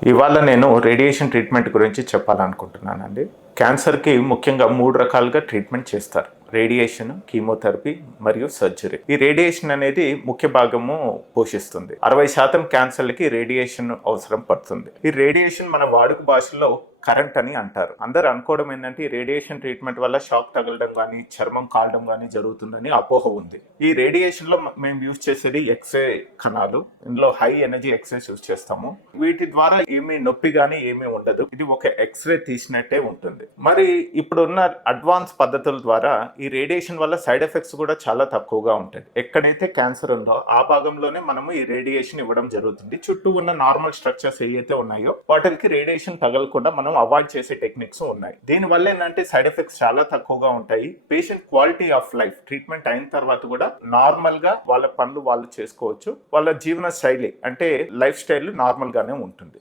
ఇవాళ నేను radiation treatment గురించి చెప్పాలనుకుంటున్నానండి. క్యాన్సర్‌కి ముఖ్యంగా 3 రకాలుగా ట్రీట్మెంట్ చేస్తారు. రేడియేషన్, కీమోథెరపీ మరియు సర్జరీ. ఈ రేడియేషన్ అనేది ముఖ్య భాగము పోషిస్తుంది. 60% క్యాన్సర్‌లకి రేడియేషన్ అవసరం పడుతుంది. ఈ రేడియేషన్ మన వాడుక భాషలో కరెంట్ అని అంటారు. అందరూ అనుకోవడం ఏంటంటే ఈ రేడియేషన్ ట్రీట్మెంట్ వల్ల షాక్ తగలడం కానీ, చర్మం కాలడం కానీ జరుగుతుందని అపోహ ఉంది. ఈ రేడియేషన్‌లో మేము యూజ్ చేసేది ఎక్స్‌రే కణాలు. ఇందులో హై ఎనర్జీ ఎక్స్‌రేస్ యూజ్ చేస్తాము. వీటి ద్వారా ఏమీ నొప్పి కానీ ఏమీ ఉండదు. ఇది ఒక ఎక్స్‌రే తీసినట్టే ఉంటుంది. మరి ఇప్పుడున్న అడ్వాన్స్ పద్ధతుల ద్వారా ఈ రేడియేషన్ వల్ల సైడ్ ఎఫెక్ట్స్ కూడా చాలా తక్కువగా ఉంటాయి. ఎక్కడైతే క్యాన్సర్ ఉందో ఆ భాగంలోనే మనము ఈ రేడియేషన్ ఇవ్వడం జరుగుతుంది. చుట్టూ ఉన్న నార్మల్ స్ట్రక్చర్స్ ఏవైతే ఉన్నాయో వాటికి రేడియేషన్ తగలకుండా మనం అవాయిడ్ చేసే టెక్నిక్స్ ఉన్నాయి. దీనివల్ల ఏంటంటే సైడ్ ఎఫెక్ట్స్ చాలా తక్కువగా ఉంటాయి. Patient quality of life treatment అయిన తర్వాత కూడా నార్మల్ గా వాళ్ళ పనులు వాళ్ళు చేసుకోవచ్చు. వాళ్ళ జీవన శైలి అంటే లైఫ్ స్టైల్ నార్మల్ గానే ఉంటుంది.